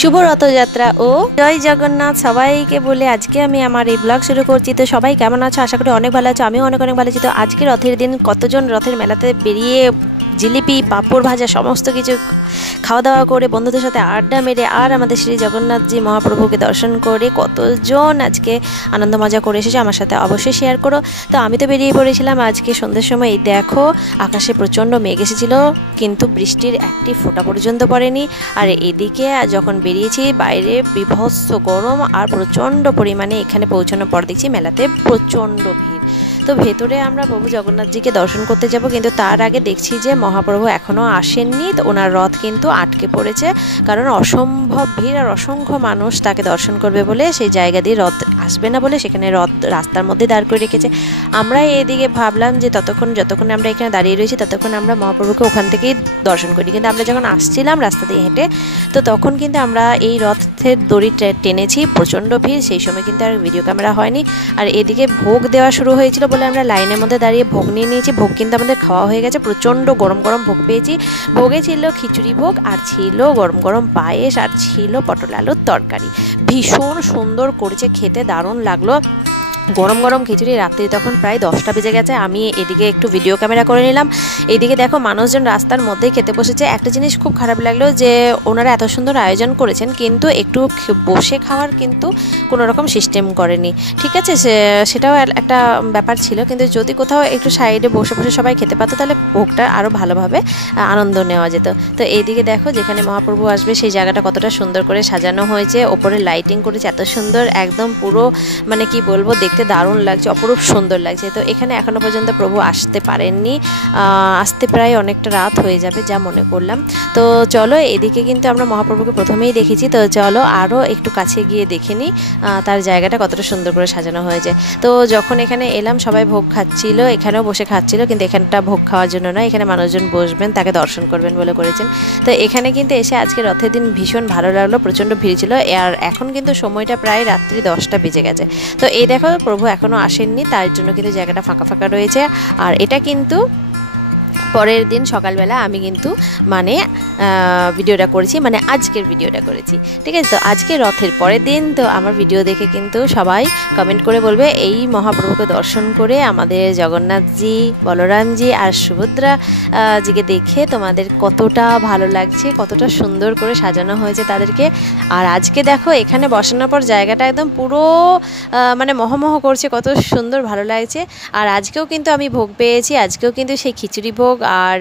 শুভ রথযাত্রা ও জয় জগন্নাথ সবাইকে বলে আজকে আমি আমার এই ব্লগ শুরু করছি। তো সবাই কেমন আছো? আশা করি অনেক ভালো আছো। আমিও অনেক ভালো আছি। তো আজকে রথের দিন কতজন রথের মেলাতে বেরিয়ে জিলিপি পাঁপড় ভাজা সমস্ত কিছু খাওয়া দাওয়া করে বন্ধুদের সাথে আড্ডা মেরে আর আমাদের শ্রী জগন্নাথজি মহাপ্রভুকে দর্শন করে কতজন আজকে আনন্দ মজা করে এসেছে আমার সাথে অবশ্যই শেয়ার করো। তো আমি তো বেরিয়ে পড়েছিলাম আজকে সন্ধ্যের সময়। এই দেখো আকাশে প্রচণ্ড মেঘ এসেছিলো, কিন্তু বৃষ্টির একটি ফোঁটা পর্যন্ত পড়েনি। আর এদিকে যখন বেরিয়েছি বাইরে বিভৎস গরম আর প্রচণ্ড পরিমাণে এখানে পৌঁছানোর পর দেখছি মেলাতে প্রচণ্ড ভিড়। তো ভেতরে আমরা প্রভু জগন্নাথজিকে দর্শন করতে যাব, কিন্তু তার আগে দেখছি যে মহাপ্রভু এখনও আসেননি। তো ওনার রথ কিন্তু আটকে পড়েছে, কারণ অসম্ভব ভিড় আর অসংখ্য মানুষ তাকে দর্শন করবে বলে সেই জায়গা দিয়ে রথ আসবে না বলে সেখানে রথ রাস্তার মধ্যে দাঁড় করে রেখেছে। আমরা এদিকে ভাবলাম যে যতক্ষণ আমরা এখানে দাঁড়িয়ে রয়েছি ততক্ষণ আমরা মহাপ্রভুকে ওখান থেকেই দর্শন করি। কিন্তু আমরা যখন আসছিলাম রাস্তা দিয়ে হেঁটে, তো তখন কিন্তু আমরা এই রথের দড়ি টেনেছি, প্রচণ্ড ভিড়। সেই সময় কিন্তু আর ভিডিও ক্যামেরা হয়নি। আর এদিকে ভোগ দেওয়া শুরু হয়েছিল বলে আমরা লাইনের মধ্যে দাঁড়িয়ে ভোগ নিয়ে নিয়েছি। ভোগ কিন্তু আমাদের খাওয়া হয়ে গেছে, প্রচণ্ড গরম গরম ভোগ পেয়েছি। ভোগে ছিল খিচুড়ি ভোগ, আর ছিল গরম গরম পায়েস, আর ছিল পটল আলুর তরকারি। ভীষণ সুন্দর করেছে খেতে, দারুণ লাগলো। গরম গরম খিচুড়ি। রাত্রি তখন প্রায় 10টা বেজে গেছে। আমি এদিকে একটু ভিডিও ক্যামেরা করে নিলাম। এদিকে দেখো মানুষজন রাস্তার মধ্যেই খেতে বসেছে। একটা জিনিস খুব খারাপ লাগলো যে ওনারা এত সুন্দর আয়োজন করেছেন, কিন্তু একটু বসে খাওয়ার কিন্তু কোনো রকম সিস্টেম করেনি। ঠিক আছে, সেটাও একটা ব্যাপার ছিল। কিন্তু যদি কোথাও একটু সাইডে বসে বসে সবাই খেতে পারতো তাহলে ভোগটা আরও ভালোভাবে আনন্দ নেওয়া যেত। তো এইদিকে দেখো যেখানে মহাপ্রভু আসবে সেই জায়গাটা কতটা সুন্দর করে সাজানো হয়েছে, ওপরে লাইটিং করেছে এত সুন্দর, একদম পুরো মানে কি বলবো, দেখতে দারুণ লাগছে, অপরূপ সুন্দর লাগছে। তো এখানে এখনো পর্যন্ত প্রভু আসতে পারেননি, আসতে প্রায় অনেকটা রাত হয়ে যাবে যা মনে করলাম। তো চলো, এদিকে কিন্তু আমরা মহাপ্রভুকে প্রথমেই দেখেছি। তো চলো আরও একটু কাছে গিয়ে দেখে নিই তার জায়গাটা কতটা সুন্দর করে সাজানো হয়েছে। তো যখন এখানে এলাম সবাই ভোগ খাচ্ছিল, এখানেও বসে খাচ্ছিল, কিন্তু এখানটা ভোগ খাওয়ার জন্য নয়, এখানে মানুষজন বসবেন তাকে দর্শন করবেন বলে করেছেন। তো এখানে কিন্তু এসে আজকে রথের দিন ভীষণ ভালো লাগলো, প্রচণ্ড ভিড় ছিল। আর এখন কিন্তু সময়টা প্রায় রাত্রি 10টা বেজে গেছে। তো এই দেখো প্রভু এখনও আসেননি, তার জন্য কিন্তু জায়গাটা ফাঁকা ফাঁকা রয়েছে। আর এটা কিন্তু পরের দিন সকালবেলা আমি কিন্তু মানে ভিডিওটা করেছি, মানে আজকের ভিডিওটা করেছি। ঠিক আছে, তো আজকে রথের পরের দিন। তো আমার ভিডিও দেখে কিন্তু সবাই কমেন্ট করে বলবে এই মহাপ্রভুকে দর্শন করে আমাদের জগন্নাথজি, বলরামজি আর সুভদ্রা জিকে দেখে তোমাদের কতটা ভালো লাগছে, কতটা সুন্দর করে সাজানো হয়েছে তাদেরকে। আর আজকে দেখো এখানে বসানোর পর জায়গাটা একদম পুরো মানে মহমহ করছে, কত সুন্দর ভালো লাগছে। আর আজকেও কিন্তু আমি ভোগ পেয়েছি, আজকেও কিন্তু সেই খিচুড়ি ভোগ আর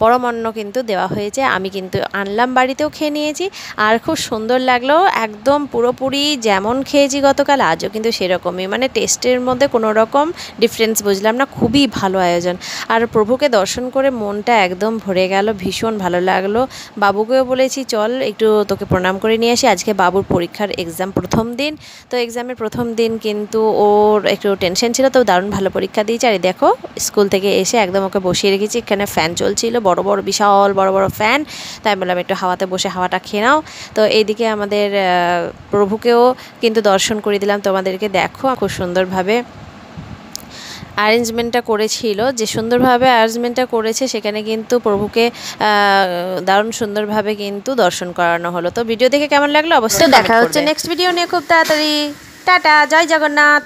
পরম অন্ন কিন্তু দেওয়া হয়েছে। আমি কিন্তু আনলাম, বাড়িতেও খেয়ে নিয়েছি, আর খুব সুন্দর লাগলো। একদম পুরোপুরি যেমন খেয়েছি গতকাল আজও কিন্তু সেরকমই, মানে টেস্টের মধ্যে কোনো রকম ডিফারেন্স বুঝলাম না। খুবই ভালো আয়োজন। আর প্রভুকে দর্শন করে মনটা একদম ভরে গেল, ভীষণ ভালো লাগলো। বাবুকেও বলেছি চল একটু তোকে প্রণাম করে নিয়ে আসি। আজকে বাবুর পরীক্ষার এক্সাম প্রথম দিন। তো এক্সামের প্রথম দিন কিন্তু ওর একটু টেনশন ছিল, তো দারুণ ভালো পরীক্ষা দিয়েছে। আর দেখো স্কুল থেকে এসে একদম ওকে বসিয়ে রেখেছি। এখানে ফ্যান চলছিল, বড় বড় বিশাল বড় বড় ফ্যান। তাই বললাম একটু হাওয়াতে বসে হাওয়াটা খেয়ে নাও। তো এইদিকে আমাদের প্রভুকেও কিন্তু দর্শন করে দিলাম তোমাদেরকে। দেখো খুব সুন্দরভাবে অ্যারেঞ্জমেন্টটা করেছিল, যে সুন্দরভাবে অ্যারেঞ্জমেন্টটা করেছে সেখানে কিন্তু প্রভুকে দারুণ সুন্দরভাবে কিন্তু দর্শন করানো হলো। তো ভিডিও দেখে কেমন লাগলো অবশ্যই দেখা হচ্ছে নেক্সট ভিডিও নিয়ে খুব তাড়াতাড়ি। টাটা, জয় জগন্নাথ।